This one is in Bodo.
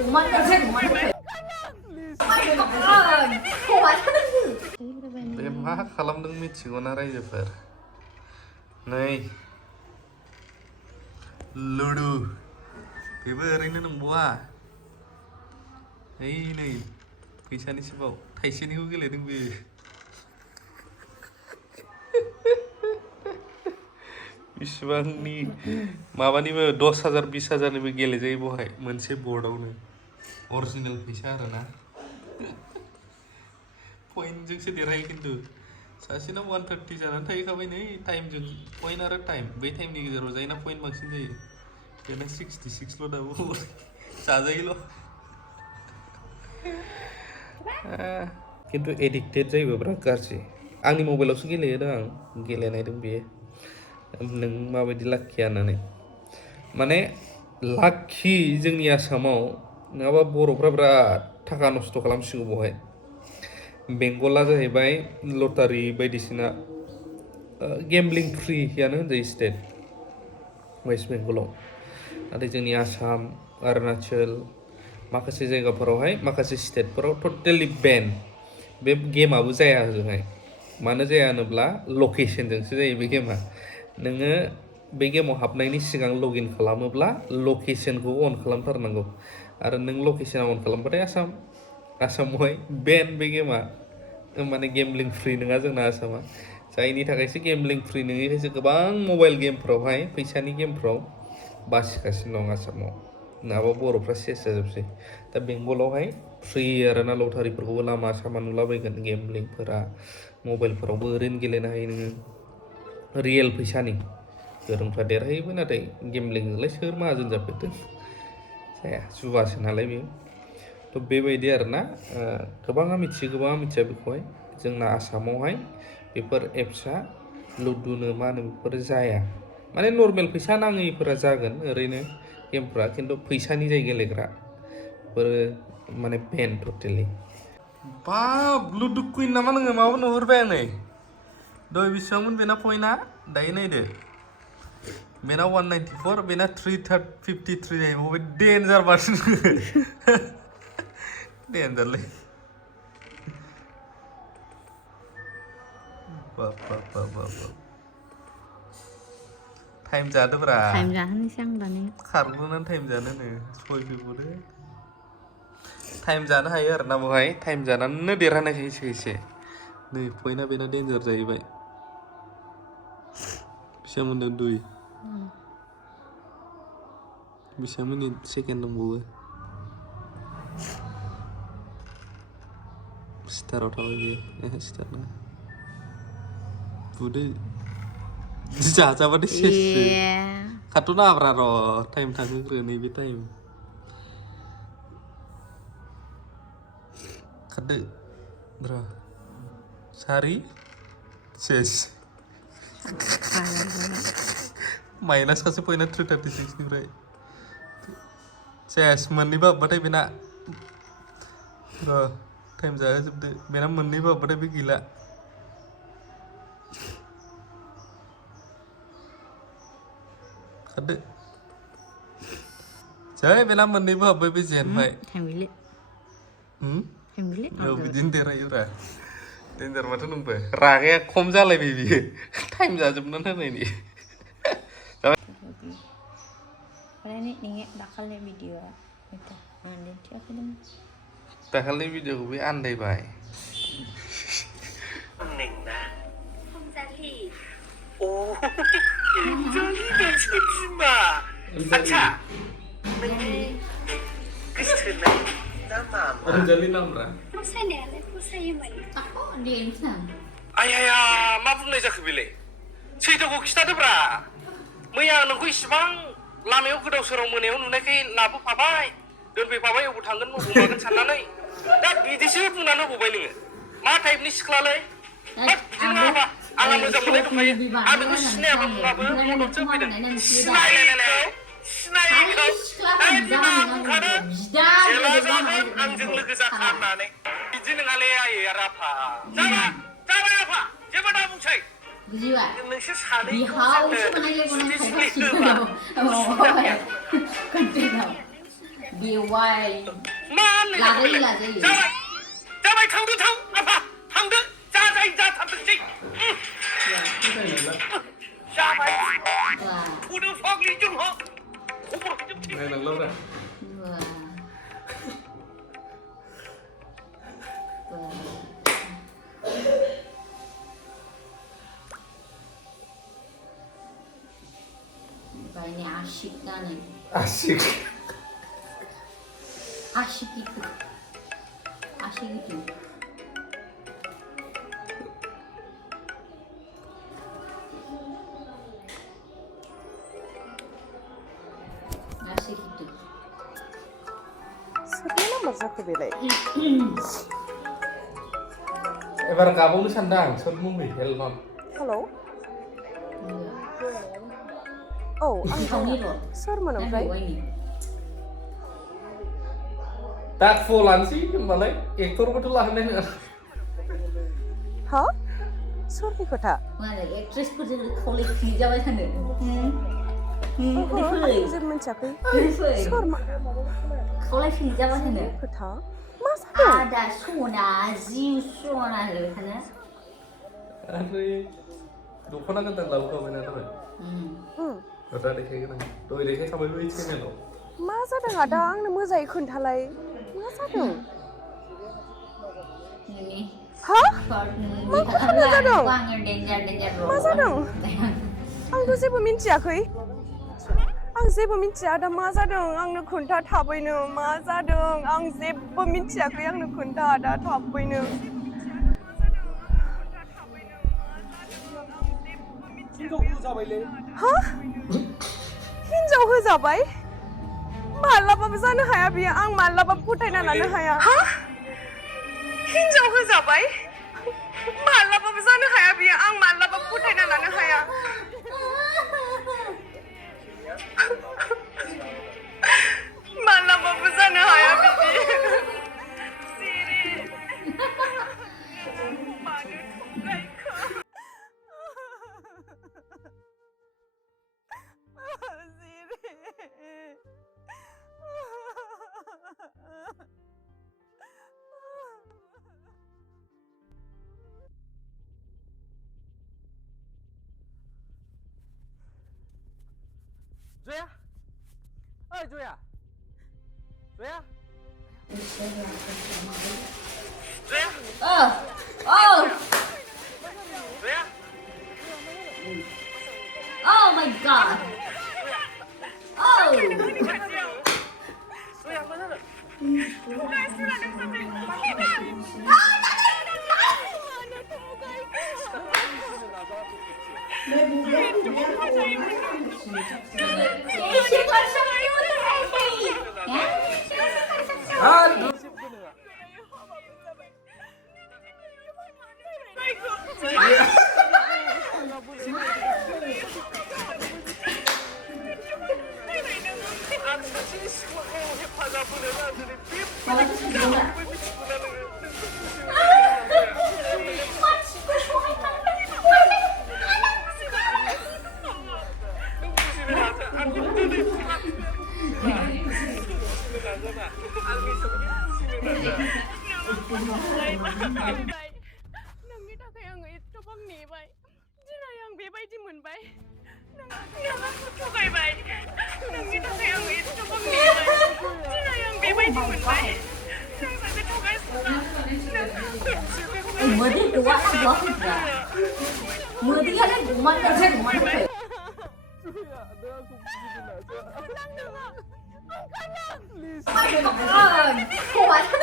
बे मा खालामदों मिथिगौना रायजोफोर नै ludo बेबो ओरैनो नंबावा ओइ नै फैसानि सिबाव थाइसेनिखौ गेलेदों बेयो बिसिबांनि माबानिबो 10,000 20,000निबो गेलेजायो बहाय मोनसे बर्डआवनो अरिजिनेल फैसा आरोना पइन्टजोंसो देरहायो खिन्थु सासेना 130 जानानै थाहैखाबाय नै टाइमजों पइन्ट आरो टाइम बे टाइमनि गेजेराव जायना पइन्ट बांसिन जायो बेना 66ल' दाबो जाजायोल' खिन्थु एडिक्टेड जायोबा बिराद गाज्रि आंनि मबाइलावसो गेलेयोदा आं गेलेनायदों बेयो नों माबायदि लाखिया होननानै माने लाखि जोंनि आसामाव नङाबा बर'फ्रा बिराद थाखा नस्थ' खालामसिगौ बहाय बेंगला जाहैबाय लटारि बायदिसिना गेमलिं फ्रियानो होनजायो स्टेट वेस्ट बेंगलाव नाथाय जोंनि आसाम अरुणाचल माखासे जायगाफोरावहाय माखासे स्टेटफोराव टटेलि बेन बे गेमाबो जाया ओजोंहाय मानो जाया होनोब्ला लकेसनजोंसो जायो बे गेमा नोङो बे गेमाव हाबनायनि सिगां लगइन खालामोब्ला लकेसनखौ अन खालामथारनांगौ आरो नों लकेसन अन खालामबाथाय आसामावहाय बेन बे गेमा माने गेमलिं फ्रि नङा जोंना आसामा जायनि थाखायसो गेमलिं फ्रि नङैखायसो गोबां मबाइल गेमफ्रावहाय फैसानि गेमफ्राव बासिगासिनो दं आसामाव नङाबा बर'फ्रा सेस जाजोबसै दा बेंगलावहाय फ्रि आरोना लटारिफोरखौबो लामा सामा नुलाबायगोन गेमलिंफोरा मबाइलफोरावबो ओरैनो गेलेनो हायो नोङो रियेल फैसानि गोरोंफ्रा देरहायोबो नाथाय गेमलिंजोंलाय सोर माहाजोन जाफेरदों जाया जुवासो नालाय बेयो थ' बेबायदि आरोना गोबाङा मिथियो गोबाङा मिथिया बेखौहाय जोंना आसामावहाय बेफोर एप्सआ लुडुनो मा होनो बेफोर जाया माने नर्मेल फैसा नाङैफोरा जागोन ओरैनो गेमफ्रा खिन्थु फैसानि जाय गेलेग्रा बेफोरो माने बेन टटेलि बाब लुडु कुइन नामा नोङो माबा नुहुरबाय आं नै दय बेसेबांमोन बेना पइन्टआ दायो नायदो बेना 194 बेना 353 जाहैबाय डेन्जार बारसिन डेन्जारलै बाब बाब बाब बाब टाइम जादोब्रा टाइम जाहोनोसै आं दानि खारग्रोनानै टाइम जानोनो सय फैबावदो टाइम जानो हायो आरोना बेवहाय टाइम जानानैनो देरहानाय खायसे खायसे नै पइन्टआ बेना डेन्जार जाहैबाय बेसेबां मोनदों 2 बेसेबां मिनिट सेकेन्ड दंबावो स्टाराव थाबाय बेयो स्टार ना बुदो जाजाबाथाय सेससो खाथ'नाङाब्रा र' टाइम थांहोग्रो नैबे टाइम खारदो र' सारि सेस माइनास खासे पइन्टआ 336 निफ्राय सेस मोननैबो हाबबाथाय बेना र' टाइम जाहोजोबदो बेना मोननैबो हाबबाथाय बे गैला खारदो जै बेना मोननैबो हाबबाय बे जेनबाय बिदिनो देरहायोब्रा डेन्जार माथो नोंबो रागाया खम जालायबाय बियो टाइम जाजोबनानै होनायनि दाखालि भिडिअखौ बे आन्दायबाय अनजालि नामब्रा आया मा बुंनाय जाखो बेलाय सैथोखौ खिथादोब्रा मैया नोंखौ इसिबां लामायाव गोदाव सोराव मोनायाव नुनायखाय लाबोफाबाय दोनफैफाबाय अबाव थांगोन अबाव मागोन साननानै दा बिदिसो बुंनानै होबावबाय नोङो मा टाइपनि सिख्लालै बिदि नङाबा आंहा मोजां मोननाय दंखायो आं बेखौ सिनायाबा मुङाबो मददसो फैदों सिनायैखौ बिमा बुंखादों जेला जागोन आंजों लोगो जाखा होननानै बिदि नङालै आयै आरो आफा जाबाय आफा जेबो दा बुंसै नोंसोर सानैखौ 别歪，拉着一拉着一。加外躺着躺，阿爸躺着，加在一加躺着进。下来，我的放里正好，我不就听。Này lần lâu rồi. Ini asyik kan ni. Asyik. Asyik itu. Asyik itu. Asyik itu. Sebenarnya masa kebilai. Eber kamu lu sandang, sodmu mi, helnon. Halo. Oh, sir mana berani? Tak fulan sih, malah ekor betul lah nih. Hah? Sir ni kota? Mana actress pun jadi kolej kerja macam ni. Aku jadi mencakap. Sir mana? Kolej kerja macam ni. Kota? Masa tu? Ada sona, ziu sona le kan? Aduh, dukun akan terlalu kau benar tu. Kota dekai kan? Doi dekai sampai lu itu ni lo. Masa dah ada ang nama saya kuntalai. Masa tu? Ini. Hah? Masa tu? Masa tu? Ang tu saya peminci aku. Ang saya peminci ada masa tu. Ang nak kunta thapai nu. Masa tu. Ang saya peminci aku yang nak kunta ada thapai nu. Hah? Hinjau ke zabai? Mallabaबो जानो हाया बियो आं माल्लाबाबो फोथायना लानो हाया हा हिनजाव होजाबाय माल्लाबाबो जानो हाया बियो आं माल्लाबाबो फोथायना लानो हाया माल्लाबाबो जानो हाया बिदि Zoya, oi Zoya, Zoya, Zoya, Oh, oh, Zoya, oh my God. Oh. Zoya mana tu? Aduh. नोंनि थाखाय आङो एथबां नेबाय दिनै आं बेबायदि मोनबाय नों आंखौ थगायबाय नोंनि थाखाय आङो एथबां नेबाय दिनै आं बेबायदि मोनबाय नों सासे थगायसुला Mesti dua dua juga. Mesti ada dua tapi dua tu. Oh my God, kuat kan